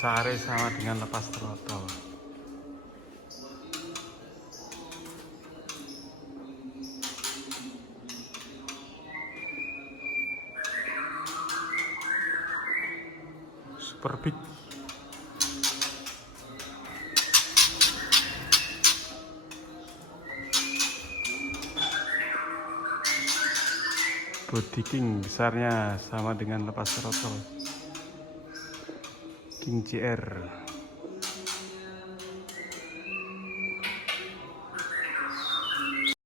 Besarnya sama dengan lepas throttle. Super big. Body King besarnya sama dengan lepas throttle. King JR.